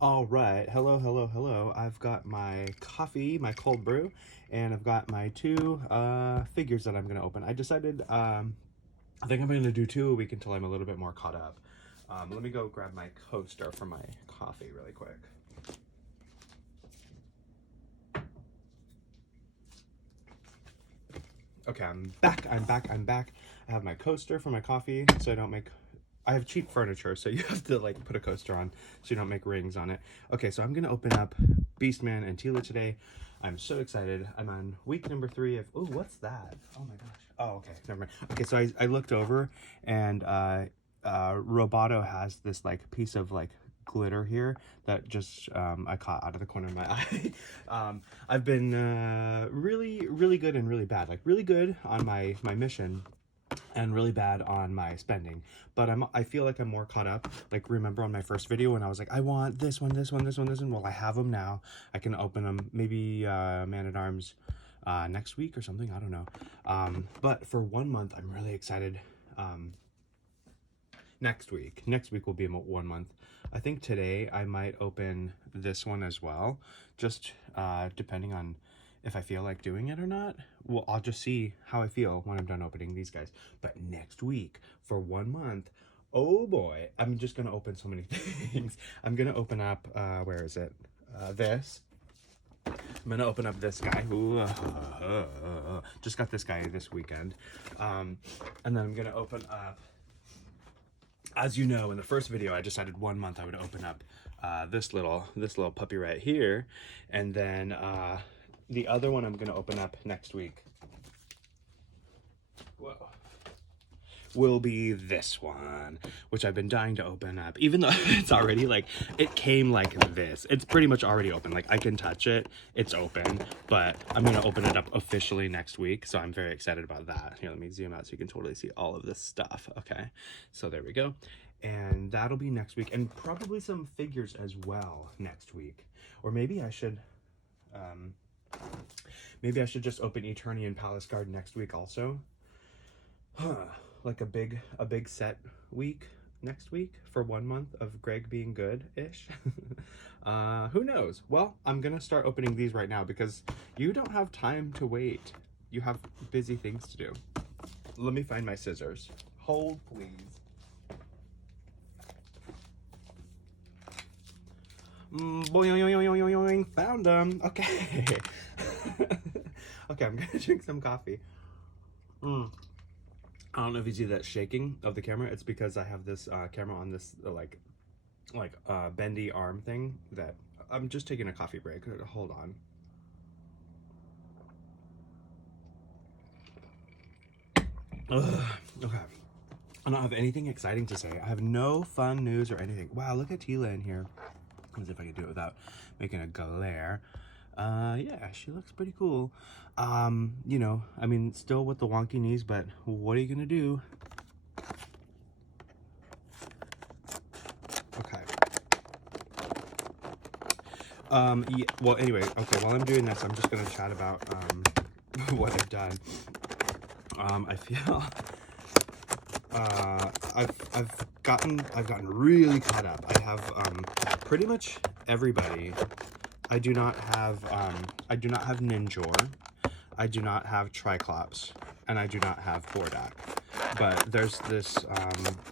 All right, hello. I've got my coffee, my cold brew, and I've got my two figures that I'm gonna open. I decided, I think I'm gonna do two a week until I'm a little bit more caught up. Let me go grab my coaster for my coffee really quick. Okay, I'm back. I have my coaster for my coffee, so I don't make. I have cheap furniture, so you have to like put a coaster on so you don't make rings on it. Okay, so I'm gonna open up Beastman and Teela today. I'm so excited. I'm on week number 3 of. Oh, what's that? Oh my gosh. Oh, okay. Never mind. Okay, so I looked over, and Roboto has this like piece of like glitter here that just I caught out of the corner of my eye. I've been really good and really bad. Like really good on my mission and really bad on my spending, but I feel like I'm more caught up. Like, remember on my first video when I was like, I want this one. Well, I have them now. I can open them. Maybe Man-at-Arms next week or something, I don't know. But for 1 month I'm really excited. Next week will be 1 month. I think today I might open this one as well, just depending on if I feel like doing it or not. Well, I'll just see how I feel when I'm done opening these guys. But next week for 1 month, oh boy, I'm just gonna open so many things. I'm gonna open up where is it, this. I'm gonna open up this guy. Ooh, just got this guy this weekend. And then I'm gonna open up, as you know, in the first video, I decided 1 month I would open up this little puppy right here, and then the other one I'm gonna open up next week. Whoa. Will be this one, which I've been dying to open up, even though it's already like, it came like this. It's pretty much already open. Like, I can touch it, it's open, but I'm gonna open it up officially next week, so I'm very excited about that. Here, let me zoom out so you can totally see all of this stuff. Okay, so there we go. And that'll be next week, and probably some figures as well next week. Or maybe I should just open Eternian Palace Guard next week also. Like a big set week next week for 1 month of Greg being good-ish. Who knows? Well, I'm gonna start opening these right now because you don't have time to wait. You have busy things to do. Let me find my scissors. Hold, please. Boing, found them. Okay. Okay, I'm gonna drink some coffee. I don't know if you see that shaking of the camera. It's because I have this camera on this like bendy arm thing that I'm just taking a coffee break. Hold on. Ugh. Okay. I don't have anything exciting to say. I have no fun news or anything. Wow, look at Teela in here. As if I could do it without making a glare. Yeah, she looks pretty cool. You know, I mean, still with the wonky knees, but what are you gonna do? Okay. Yeah, well, anyway, okay, while I'm doing this, I'm just gonna chat about, what I've done. I feel, I've gotten really caught up. I have, pretty much everybody. I do not have Ninjor, I do not have Triclops, and I do not have Hordak. But there's this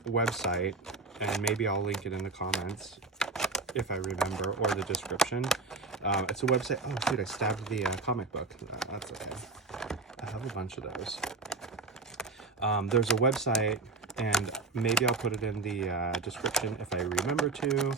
website, and maybe I'll link it in the comments if I remember, or the description. It's a website. Oh shoot, I stabbed the comic book. That's okay. I have a bunch of those. There's a website, and maybe I'll put it in the description if I remember to.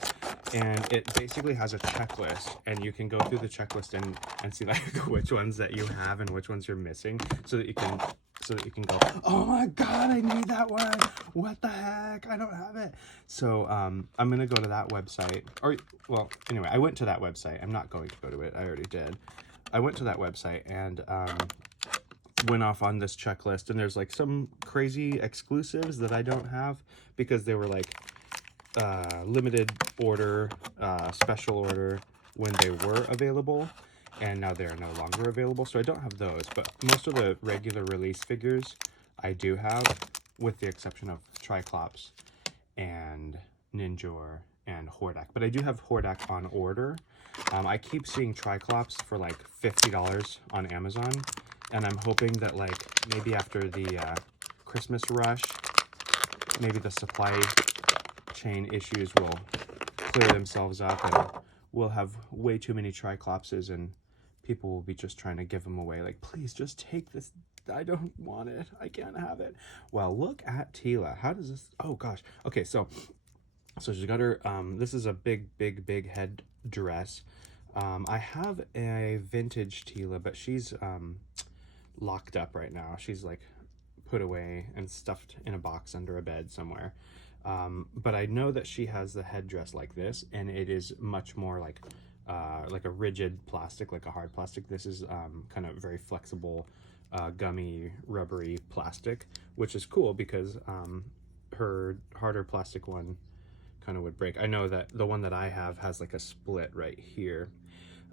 And it basically has a checklist, and you can go through the checklist and see like which ones that you have and which ones you're missing, so that you can go, oh my god, I need that one. What the heck? I don't have it. So I'm gonna go to that website. Or, well, anyway, I went to that website. I'm not going to go to it. I already did. I went to that website and went off on this checklist, and there's like some crazy exclusives that I don't have because they were like limited order, special order when they were available, and now they're no longer available, so I don't have those. But most of the regular release figures I do have, with the exception of Triclops and Ninjor and Hordak. But I do have Hordak on order. I keep seeing Triclops for like $50 on Amazon, and I'm hoping that like maybe after the Christmas rush, maybe the supply chain issues will clear themselves up and we'll have way too many Triclopses and people will be just trying to give them away. Like, please just take this. I don't want it. I can't have it. Well, look at Teela. How does this? Oh gosh. Okay, so she's got her. This is a big head dress. I have a vintage Teela, but she's locked up right now. She's like put away and stuffed in a box under a bed somewhere. But I know that she has the headdress like this, and it is much more like a rigid plastic, like a hard plastic. This is kind of very flexible, gummy, rubbery plastic, which is cool because her harder plastic one kind of would break. I know that the one that I have has like a split right here.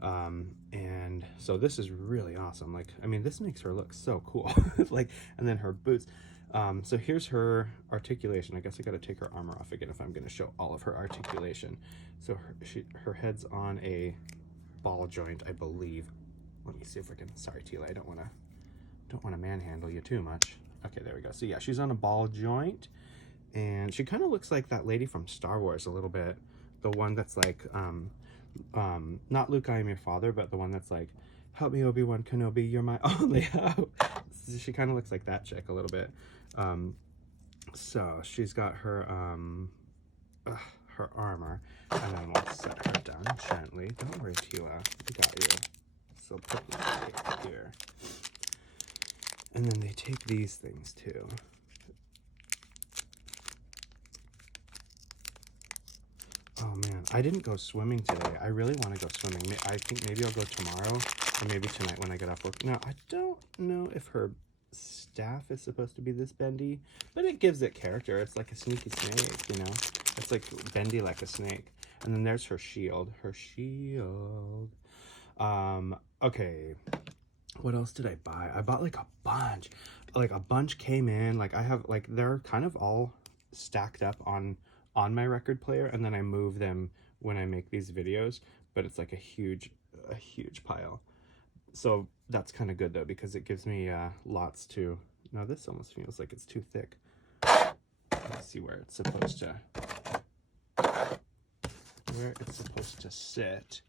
And so this is really awesome. Like, I mean, this makes her look so cool. Like, and then her boots. So here's her articulation. I guess I got to take her armor off again if I'm going to show all of her articulation. So her head's on a ball joint, I believe. Let me see if I can. Sorry, Teela, I don't want to manhandle you too much. Okay, there we go. So yeah, she's on a ball joint, and she kind of looks like that lady from Star Wars a little bit. The one that's like, not Luke, I am your father, but the one that's like, help me, Obi-Wan Kenobi, you're my only hope. She kind of looks like that chick a little bit. So she's got her armor, and then we'll set her down gently. Don't worry, Teela, we got you. So put this right here. And then they take these things too. Oh man, I didn't go swimming today. I really want to go swimming. I think maybe I'll go tomorrow, or maybe tonight when I get off work. Now, I don't know if her staff is supposed to be this bendy, but it gives it character. It's like a sneaky snake, you know? It's like bendy like a snake. And then there's her shield. Her shield. Okay. What else did I buy? I bought like a bunch. Like a bunch came in. Like I have, like, they're kind of all stacked up on my record player, and then I move them when I make these videos, but it's like a huge pile. So that's kind of good though, because it gives me lots to. Now this almost feels like it's too thick. Let's see where it's supposed to sit.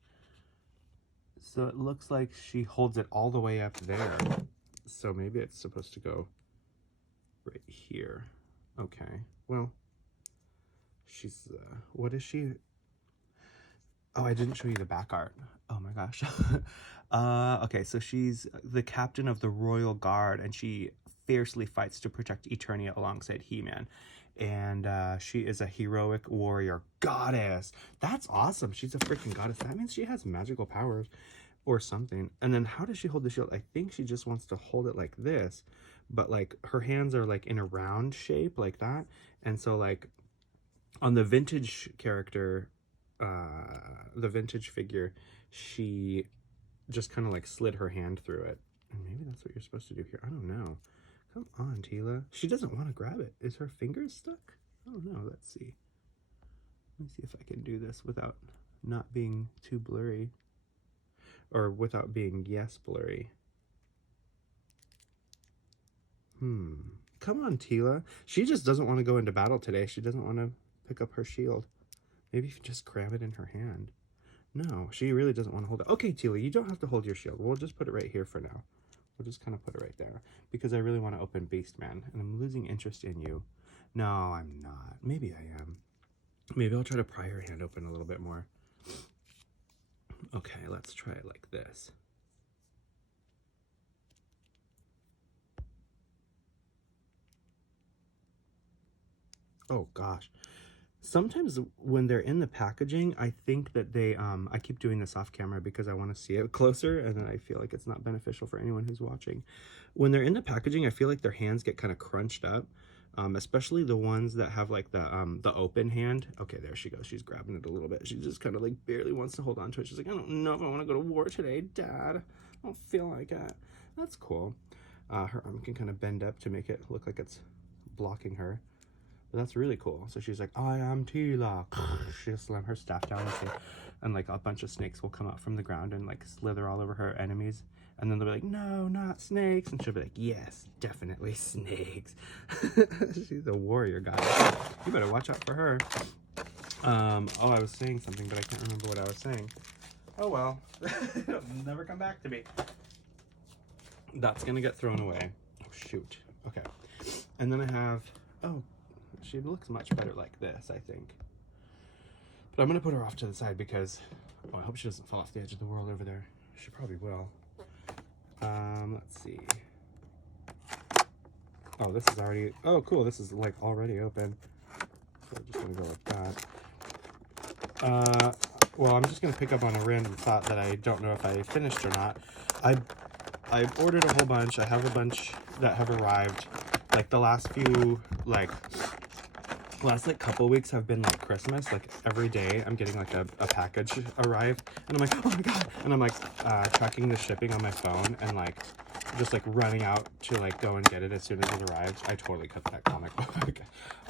So it looks like she holds it all the way up there. So maybe it's supposed to go right here. Okay, well, she's, what is she? Oh, I didn't show you the back art. Oh my gosh. Okay, so she's the captain of the Royal Guard, and she fiercely fights to protect Eternia alongside He-Man. And she is a heroic warrior goddess. That's awesome. She's a freaking goddess. That means she has magical powers or something. And then how does she hold the shield? I think she just wants to hold it like this, but like her hands are like in a round shape like that. And so like on the vintage character, the vintage figure, she just kind of like slid her hand through it. And maybe that's what you're supposed to do here. I don't know. Come on, Teela. She doesn't want to grab it. Is her fingers stuck? I don't know. Let's see. Let me see if I can do this without not being too blurry. Or without being, yes, blurry. Come on, Teela. She just doesn't want to go into battle today. She doesn't want to pick up her shield. Maybe if you just grab it in her hand. No, she really doesn't want to hold it. Okay, Teela, you don't have to hold your shield. We'll just put it right here for now. We'll just kind of put it right there. Because I really want to open Beastman. And I'm losing interest in you. No, I'm not. Maybe I am. Maybe I'll try to pry her hand open a little bit more. Okay, let's try it like this. Oh gosh. Sometimes when they're in the packaging, I think that they, I keep doing this off camera because I want to see it closer, and then I feel like it's not beneficial for anyone who's watching. When they're in the packaging, I feel like their hands get kind of crunched up, especially the ones that have like the open hand. Okay, there she goes. She's grabbing it a little bit. She just kind of like barely wants to hold on to it. She's like, I don't know if I want to go to war today, Dad. I don't feel like it. That's cool. Her arm can kind of bend up to make it look like it's blocking her. But that's really cool. So she's like, I am Teela. She'll slam her staff down and like a bunch of snakes will come up from the ground and like slither all over her enemies. And then they'll be like, no, not snakes. And she'll be like, yes, definitely snakes. She's a warrior, guys. You better watch out for her. Oh, I was saying something, but I can't remember what I was saying. Oh, well. It'll never come back to me. That's going to get thrown away. Oh, shoot. Okay. And then I have, oh, she looks much better like this, I think. But I'm going to put her off to the side because, oh, I hope she doesn't fall off the edge of the world over there. She probably will. Let's see. Oh, this is already, oh, cool. This is like already open. So I'm just going to go like that. Well, I'm just going to pick up on a random thought that I don't know if I finished or not. I've ordered a whole bunch. I have a bunch that have arrived. Like the last few, like couple weeks have been like Christmas. Like every day I'm getting like a package arrive and I'm like, oh my god. And I'm like tracking the shipping on my phone and like just like running out to like go and get it as soon as it arrives. I totally cut that comic book.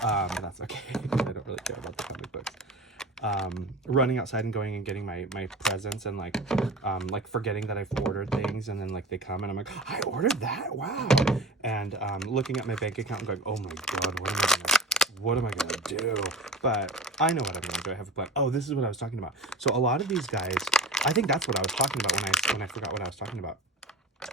But that's okay. I don't really care about the comic books. Running outside and going and getting my presents and like forgetting that I've ordered things and then like they come and I'm like, I ordered that, wow. And looking at my bank account and going, oh my god, what am I gonna do? But I know what I'm gonna do. I have a plan. Oh, this is what I was talking about. So a lot of these guys, I think that's what I was talking about when I forgot what I was talking about.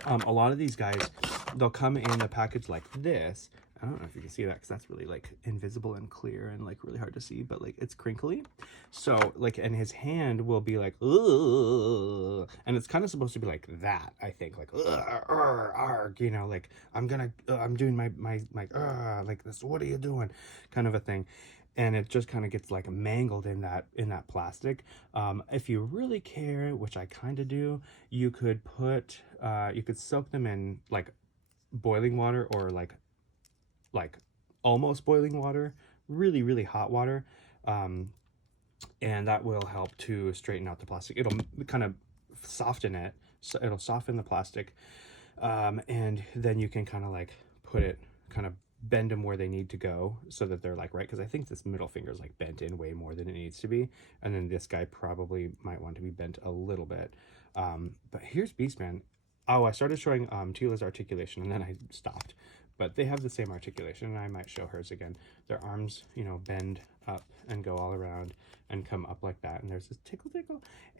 A lot of these guys, they'll come in a package like this. I don't know if you can see that because that's really like invisible and clear and like really hard to see, but like it's crinkly. So like, and his hand will be like, ugh, and it's kind of supposed to be like that, I think, like, arg, you know, like I'm doing my like this, what are you doing, kind of a thing. And it just kind of gets like mangled in that plastic. If you really care, which I kind of do, you could soak them in like boiling water or like almost boiling water, really hot water, and that will help to straighten out the plastic. It'll kind of soften it, so it'll soften the plastic, and then you can kind of like bend them where they need to go so that they're like right, because I think this middle finger is like bent in way more than it needs to be, and then this guy probably might want to be bent a little bit. But here's Beastman. Oh, I started showing Teela's articulation and then I stopped. But they have the same articulation, and I might show hers again. Their arms, you know, bend up and go all around and come up like that. And there's this tickle,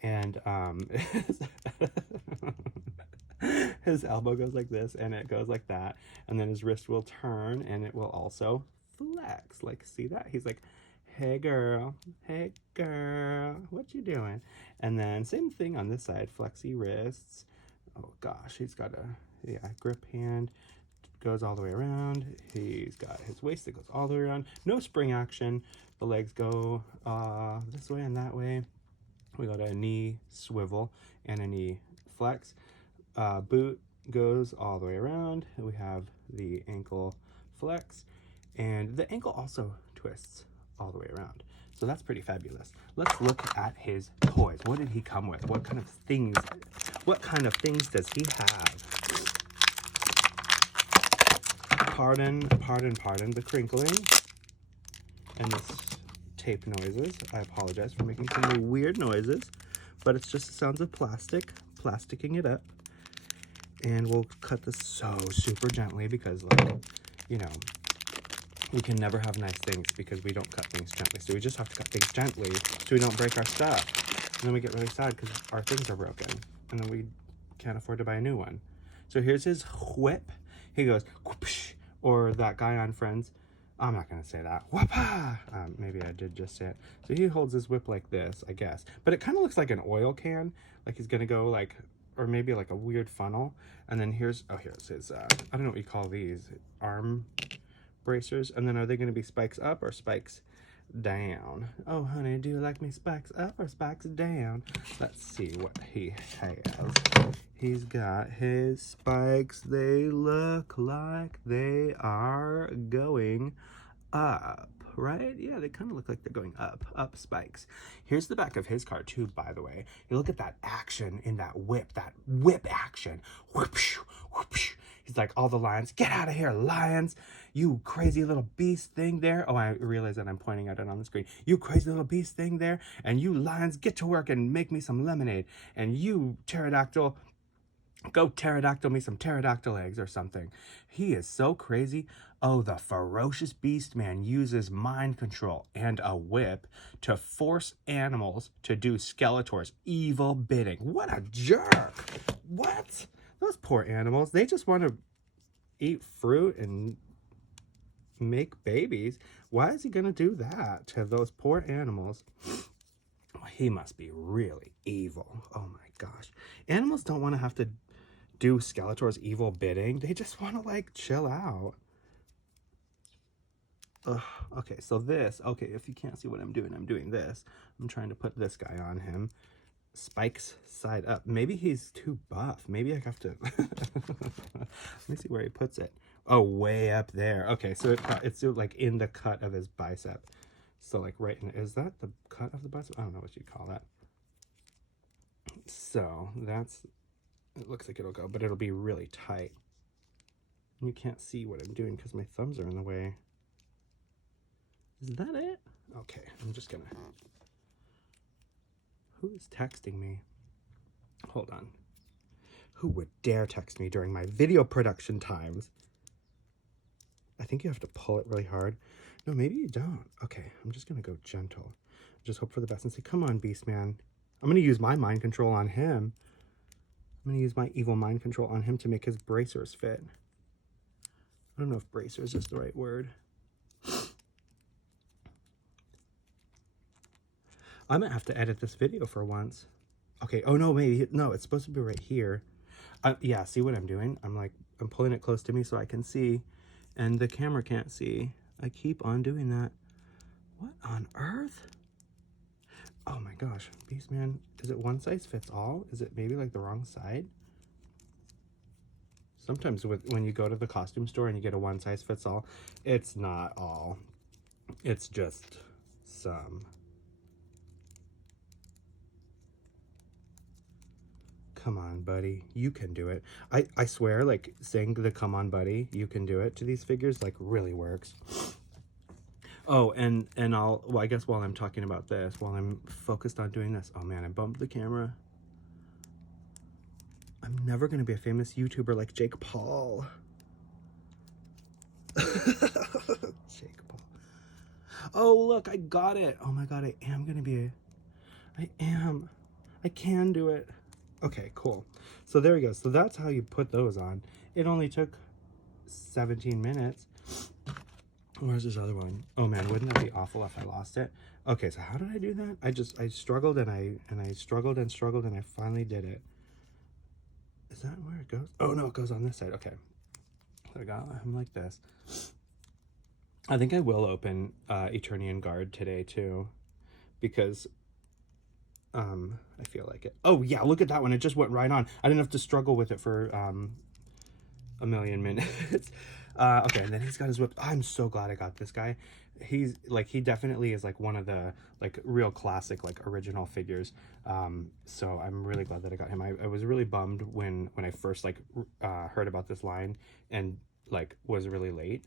and his elbow goes like this, and it goes like that. And then his wrist will turn, and it will also flex. Like, see that? He's like, hey girl, what you doing? And then same thing on this side, flexy wrists. Oh gosh, he's got a grip hand. Goes all the way around. He's got his waist that goes all the way around. No spring action. The legs go this way and that way. We got a knee swivel and a knee flex. Boot goes all the way around. We have the ankle flex, and the ankle also twists all the way around. So that's pretty fabulous. Let's look at his toys. What did he come with? What kind of things does he have? Pardon the crinkling and this tape noises. I apologize for making some weird noises, but it's just the sounds of plasticking it up. And we'll cut this so super gently because, like, you know, we can never have nice things because we don't cut things gently. So we just have to cut things gently so we don't break our stuff. And then we get really sad because our things are broken and then we can't afford to buy a new one. So here's his whip. He goes, whoopsh. Or that guy on Friends, I'm not gonna say that. Whoop-ah! Maybe I did just say it. So he holds his whip like this, I guess. But it kind of looks like an oil can, like he's gonna go like, or maybe like a weird funnel. And then here's his, I don't know what you call these, arm bracers. And then are they gonna be spikes up or spikes down? Oh honey, do you like me spikes up or spikes down? Let's see what he has. He's got his spikes. They look like they are going up, right? Yeah, they kind of look like they're going up spikes. Here's the back of his card too, by the way. You look at that action in that whip action. Whoopsh, whoopsh. He's like, all the lions, get out of here, lions, you crazy little beast thing there. Oh, I realize that I'm pointing at it on the screen. You crazy little beast thing there, and you lions, get to work and make me some lemonade. And you pterodactyl, go pterodactyl me some pterodactyl eggs or something. He is so crazy. Oh, the ferocious Beastman uses mind control and a whip to force animals to do Skeletor's evil bidding. What a jerk. What? Those poor animals, they just want to eat fruit and make babies. Why is he going to do that to those poor animals? He must be really evil. Oh my gosh. Animals don't want to have to do Skeletor's evil bidding. They just want to like chill out. Ugh. Okay, so this, okay, if you can't see what I'm doing this. I'm trying to put this guy on him. Spikes side up. Maybe he's too buff. Maybe I have to, let me see where he puts it. Oh, way up there. Okay, so it's like in the cut of his bicep. So like right in, is that the cut of the bicep? I don't know what you'd call that. So that's, it looks like it'll go, but it'll be really tight. You can't see what I'm doing because my thumbs are in the way. Is that it? Okay, I'm just gonna... Who is texting me? Hold on. Who would dare text me during my video production times? I think you have to pull it really hard. No, maybe you don't. Okay, I'm just gonna go gentle. Just hope for the best and say, come on, Beastman. I'm gonna use my mind control on him. I'm gonna use my evil mind control on him to make his bracers fit. I don't know if bracers is the right word. I might have to edit this video for once. Okay, oh no, maybe, no, it's supposed to be right here. Yeah, see what I'm doing? I'm pulling it close to me so I can see, and the camera can't see. I keep on doing that. What on earth? Oh my gosh, Beastman, is it one size fits all? Is it maybe like the wrong side? Sometimes when you go to the costume store and you get a one size fits all, it's not all. It's just some. Come on, buddy, you can do it. I swear, like, saying the come on, buddy, you can do it to these figures, like, really works. Oh, and well, I guess while I'm talking about this, while I'm focused on doing this, oh man, I bumped the camera. I'm never going to be a famous YouTuber like Jake Paul. Jake Paul. Oh, look, I got it. Oh my God, I am going to be I can do it. Okay, cool. So there we go. So that's how you put those on. It only took 17 minutes. Where's this other one? Oh man, wouldn't that be awful if I lost it? Okay, so how did I do that? I struggled and I struggled and struggled and I finally did it. Is that where it goes? Oh no, it goes on this side. Okay. So I got him like this. I think I will open Eternian Guard today too, because I feel like it. Oh yeah, look at that one. It just went right on. I didn't have to struggle with it for a million minutes. Okay, and then he's got his whip. I'm so glad I got this guy. He's like, he definitely is like one of the like real classic like original figures. So I'm really glad that I got him. I was really bummed when I first like heard about this line and like was really late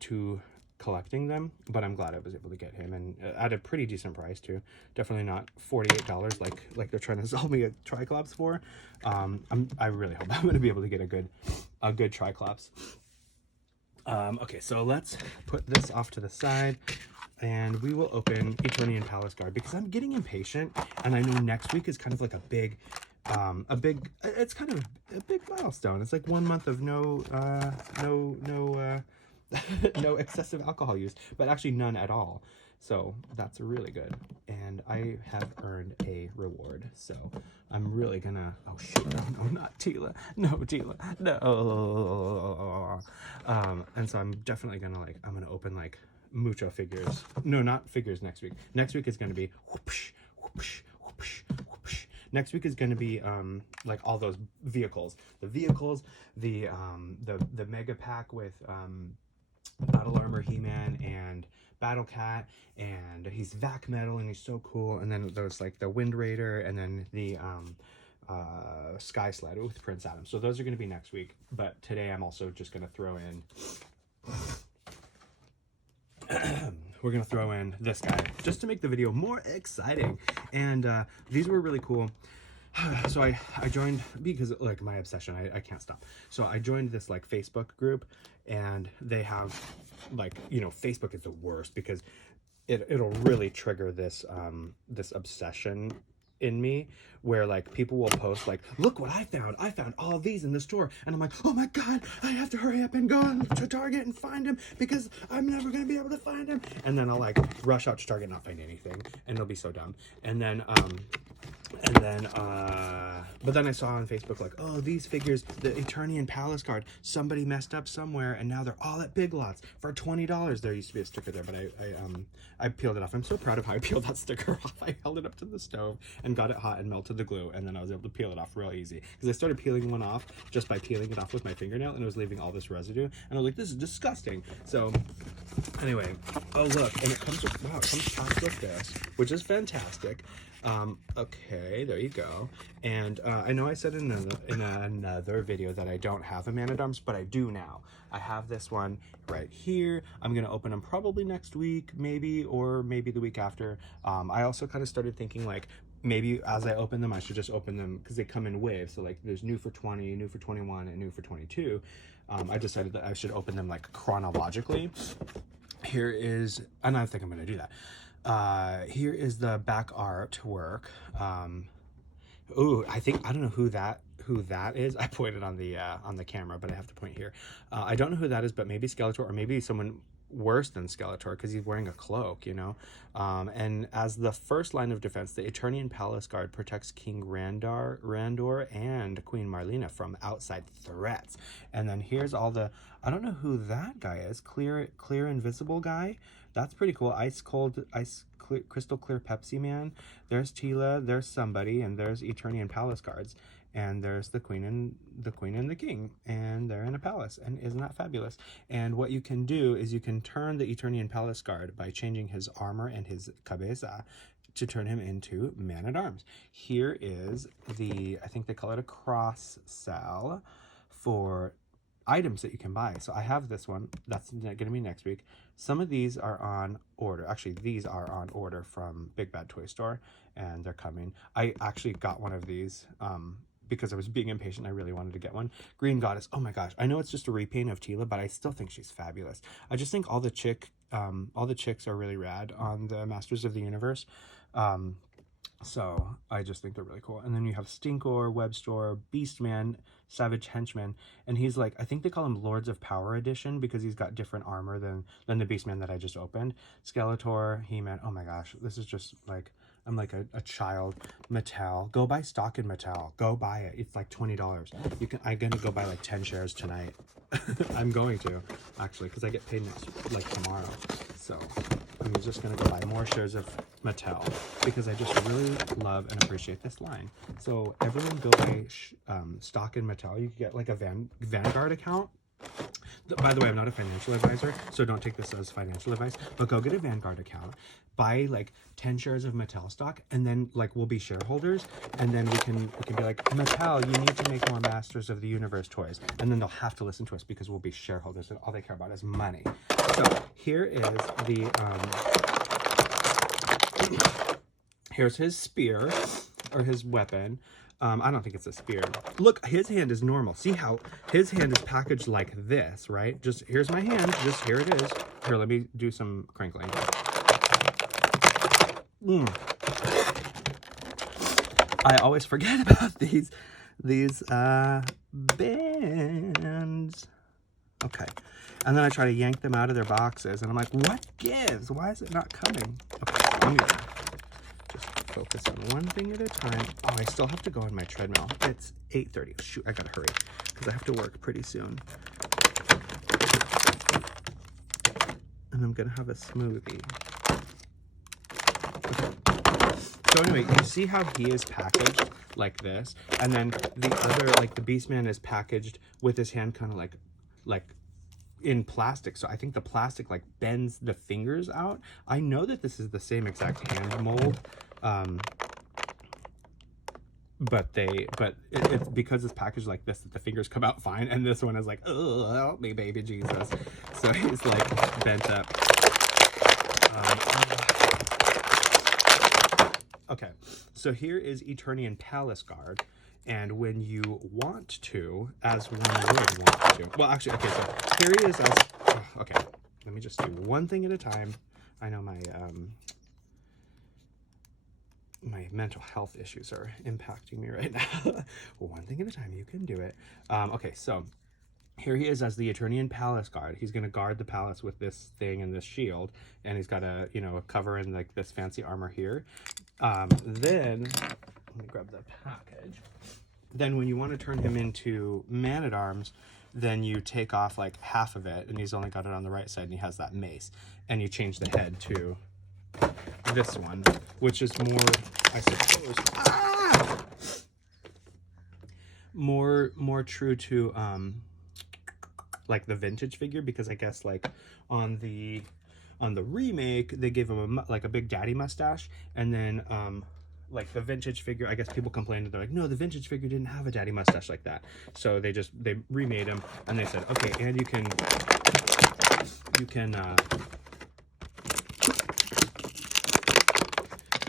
to collecting them, but I'm glad I was able to get him, and at a pretty decent price too. Definitely not $48 like they're trying to sell me a Triclops for. I really hope I'm going to be able to get a good Triclops. Okay, so let's put this off to the side and we will open Eternian Palace Guard because I'm getting impatient, and I know next week is kind of like it's kind of a big milestone. It's like 1 month of no excessive alcohol use, but actually none at all. So that's really good, and I have earned a reward. So I'm really gonna, oh shoot, no, not Teela, no Teela, no. And so I'm definitely gonna I'm gonna open like MOTU figures. No, not figures next week. Next week is gonna be whoopsh, whoopsh, whoopsh, whoopsh. Next week is going to be like all those vehicles, the mega pack with Battle Armor He-Man and Battle Cat, and he's Vac Metal and he's so cool. And then there's like the Wind Raider, and then the Sky Sled with Prince Adam. So those are going to be next week. But today I'm also just going to throw in... we're going to throw in this guy just to make the video more exciting. And these were really cool. So I joined, because like my obsession, I can't stop. So I joined this like Facebook group, and they have like, you know, Facebook is the worst because it'll really trigger this this obsession in me, where like people will post like, look what I found all these in the store, and I'm like, oh my god, I have to hurry up and go to Target and find him because I'm never gonna be able to find him. And then I'll like rush out to Target and not find anything, and it'll be so dumb. And then but then I saw on Facebook like, oh, these figures, the Eternian Palace Guard, somebody messed up somewhere, and now they're all at Big Lots for $20. There used to be a sticker there, but I peeled it off. I'm so proud of how I peeled that sticker off. I held it up to the stove and got it hot and melted the glue, and then I was able to peel it off real easy. Because I started peeling one off just by peeling it off with my fingernail, and it was leaving all this residue, and I was like, this is disgusting. So anyway, oh look, and it comes with, wow, it comes packed with this, which is fantastic. Okay, there you go. And I know I said in another video that I don't have a Man-at-Arms, but I do now. I have this one right here. I'm gonna open them probably next week, maybe, or maybe the week after. I also kind of started thinking like, maybe as I open them, I should just open them because they come in waves. So like there's new for 20, new for 21, and new for 22. I decided that I should open them like chronologically. Here is, and I think I'm gonna do that. Here is the back artwork. Ooh, I don't know who that is. I pointed on the camera, but I have to point here. I don't know who that is, but maybe Skeletor, or maybe someone worse than Skeletor, because he's wearing a cloak, you know. And as the first line of defense, the Eternian Palace Guard protects King Randor and Queen Marlena from outside threats. And then here's all the, I don't know who that guy is. Clear invisible guy. That's pretty cool. Crystal clear Pepsi Man. There's Teela, there's somebody, and there's Eternian Palace Guards, and there's the Queen and the King, and they're in a palace. And isn't that fabulous? And what you can do is you can turn the Eternian Palace Guard by changing his armor and his cabeza to turn him into Man-at-Arms. Here is the, I think they call it a cross sell for items that you can buy. So I have this one. That's going to be next week. Some of these are on order. Actually, these are on order from Big Bad Toy Store, and they're coming. I actually got one of these because I was being impatient. I really wanted to get one. Green Goddess. Oh my gosh. I know it's just a repaint of Teela, but I still think she's fabulous. I just think all the chicks are really rad on the Masters of the Universe. So I just think they're really cool. And then you have Stinkor, Webstore, Beastman, Savage Henchman, and he's like, I think they call him Lords of Power Edition because he's got different armor than the Beastman that I just opened. Skeletor, He-Man. Oh my gosh, this is just like, I'm like a child. Mattel, go buy stock in Mattel. Go buy it. It's like $20. I'm gonna go buy like 10 shares tonight. I'm going to actually, because I get paid tomorrow. So I'm just gonna go buy more shares of Mattel because I just really love and appreciate this line. So everyone go buy stock in Mattel. You can get like a Vanguard account. By the way, I'm not a financial advisor, so don't take this as financial advice, but go get a Vanguard account, buy like 10 shares of Mattel stock, and then like we'll be shareholders, and then we can be like, Mattel, you need to make more Masters of the Universe toys, and then they'll have to listen to us because we'll be shareholders and all they care about is money. So here is the here's his spear, or his weapon. I don't think it's a spear. Look, his hand is normal. See how his hand is packaged like this, right? Just, here's my hand. Just, here it is. Here, let me do some crinkling. I always forget about these bands. Okay. And then I try to yank them out of their boxes, and I'm like, what gives? Why is it not coming? Okay, let me just focus on one thing at a time. Oh, I still have to go on my treadmill. It's 8:30. Shoot, I gotta hurry because I have to work pretty soon. And I'm gonna have a smoothie. Okay. So anyway, you see how he is packaged like this, and then the other, like the Beastman, is packaged with his hand kind of like in plastic. So I think the plastic like bends the fingers out. I know that this is the same exact hand mold. it's because it's packaged like this that the fingers come out fine, and this one is like, oh, help me, baby Jesus. So he's like bent up. Okay, so here is Eternian Palace Guard, and when you want to, as one would want to, well, actually, okay, so here he is as, okay, let me just do one thing at a time. I know my my mental health issues are impacting me right now. One thing at a time, you can do it. Okay, so here he is as the Eternian Palace Guard. He's going to guard the palace with this thing and this shield, and he's got a, you know, a cover and like this fancy armor here. Then, let me grab the package. Then when you want to turn him into Man-at-Arms, then you take off like half of it, and he's only got it on the right side, and he has that mace. And you change the head to this one, which is more, I suppose, more true to like the vintage figure, because I guess like on the remake they gave him like a big daddy mustache, and then like the vintage figure, I guess people complained, they're like, no, the vintage figure didn't have a daddy mustache like that. So they remade him, and they said, okay, and you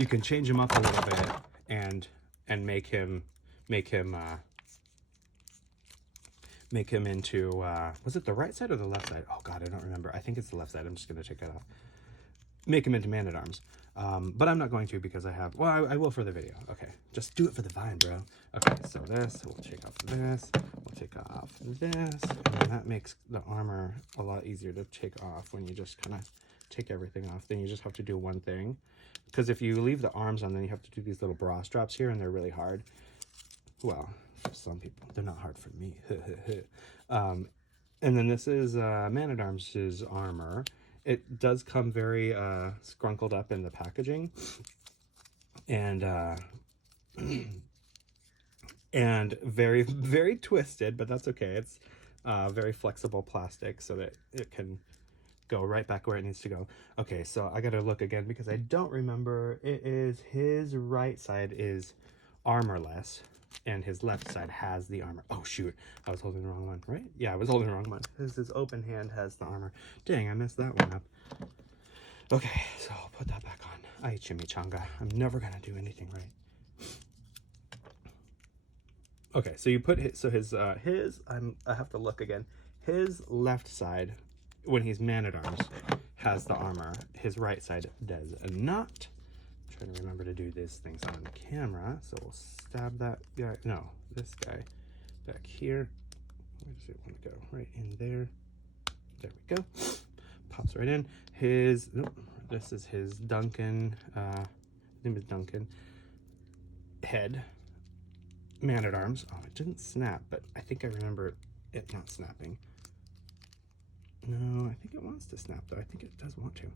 can change him up a little bit and make him into was it the right side or the left side? Oh god, I don't remember. I think it's the left side. I'm just gonna take it off. Make him into Man-at-Arms. But I'm not going to, because I have, well, I will for the video. Okay, just do it for the vine, bro. Okay, so this, we'll take off this, we'll take off this, and that makes the armor a lot easier to take off when you just kind of take everything off. Then you just have to do one thing, because if you leave the arms on, then you have to do these little bra straps here, and they're really hard. Well, for some people, they're not hard for me. And then this is Man-at-Arms' armor. It does come very scrunkled up in the packaging, and and very, very twisted, but that's okay. It's very flexible plastic so that it can go right back where it needs to go. Okay, so I gotta look again because I don't remember. It is his right side is armorless, and his left side has the armor. Oh shoot, I was holding the wrong one, right? Yeah, I was holding the wrong one. His open hand has the armor. Dang, I messed that one up. Okay, so I'll put that back on. Ay, chimichanga. I'm never gonna do anything right. Okay, so you put his, I have to look again. His left side, when he's Man-at-Arms, has the armor. His right side does not. Trying to remember to do these things on camera, so we'll stab that guy, no, this guy back here. Where does it want to go? Right in there. There we go. Pops right in. His, this is his Duncan, his name is Duncan, head, Man-at-Arms. Oh, it didn't snap, but I think I remember it not snapping. No, I think it wants to snap, though. I think it does want to.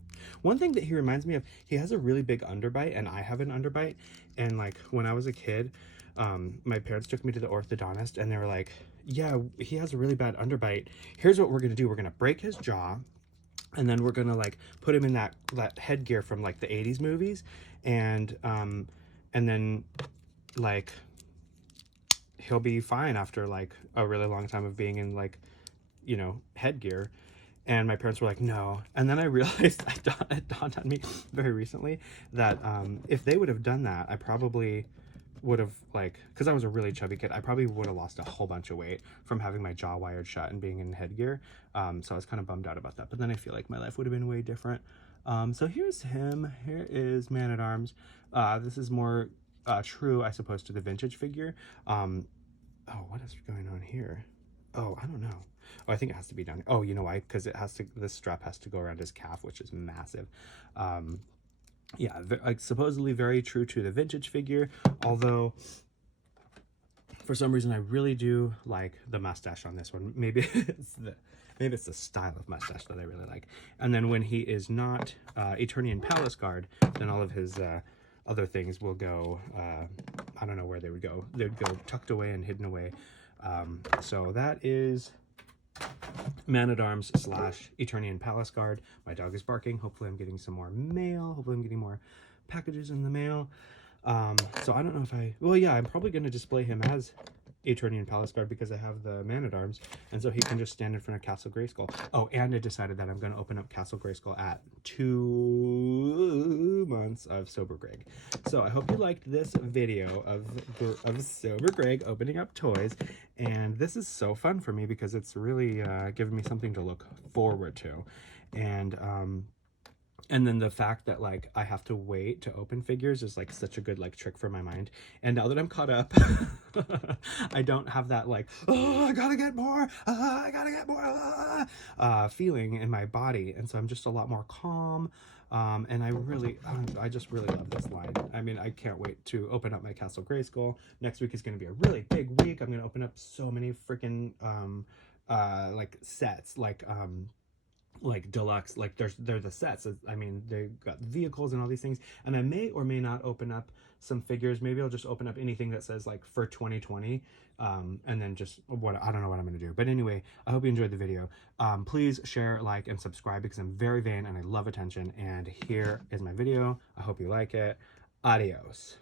One thing that he reminds me of, he has a really big underbite, and I have an underbite. And, like, when I was a kid, my parents took me to the orthodontist, and they were like, yeah, he has a really bad underbite. Here's what we're going to do. We're going to break his jaw, and then we're going to, like, put him in that headgear from, like, the 80s movies. And then, like, he'll be fine after, like, a really long time of being in, like, you know, headgear. And my parents were like, no. And then I realized, it dawned on me very recently, that if they would have done that, I probably would have, like, because I was a really chubby kid, I probably would have lost a whole bunch of weight from having my jaw wired shut and being in headgear. So I was kind of bummed out about that. But then I feel like my life would have been way different. So here's him. Here is Man-at-Arms. This is more true, I suppose, to the vintage figure. Oh, what is going on here? Oh, I don't know. Oh, I think it has to be done. Oh, you know why? Because it has to, this strap has to go around his calf, which is massive. Yeah, like supposedly very true to the vintage figure, although for some reason I really do like the mustache on this one. Maybe it's the style of mustache that I really like. And then when he is not Eternian Palace Guard, then all of his other things will go, I don't know where they would go. They'd go tucked away and hidden away. So that is Man-at-Arms / Eternian Palace Guard. My dog is barking. Hopefully I'm getting some more mail. Hopefully I'm getting more packages in the mail. So I don't know if well, yeah, I'm probably going to display him as Eternian Palace Guard because I have the Man-at-Arms, and so he can just stand in front of Castle Grayskull. Oh, and I decided that I'm going to open up Castle Grayskull at 2 months of Sober Greg. So I hope you liked this video of Sober Greg opening up toys, and this is so fun for me because it's really given me something to look forward to. And then the fact that like I have to wait to open figures is like such a good like trick for my mind. And now that I'm caught up, I don't have that like, oh, I gotta get more, I gotta get more feeling in my body. And so I'm just a lot more calm. And I just really love this line. I mean, I can't wait to open up my Castle Grayskull. Next week is going to be a really big week. I'm going to open up so many freaking like sets, like deluxe, like they're the sets. I mean, they got vehicles and all these things, and I may or may not open up some figures. Maybe I'll just open up anything that says like for 2020, and then just what, I don't know what I'm gonna do. But anyway, I hope you enjoyed the video. Please share, like, and subscribe because I'm very vain and I love attention. And here is my video. I hope you like it. Adios.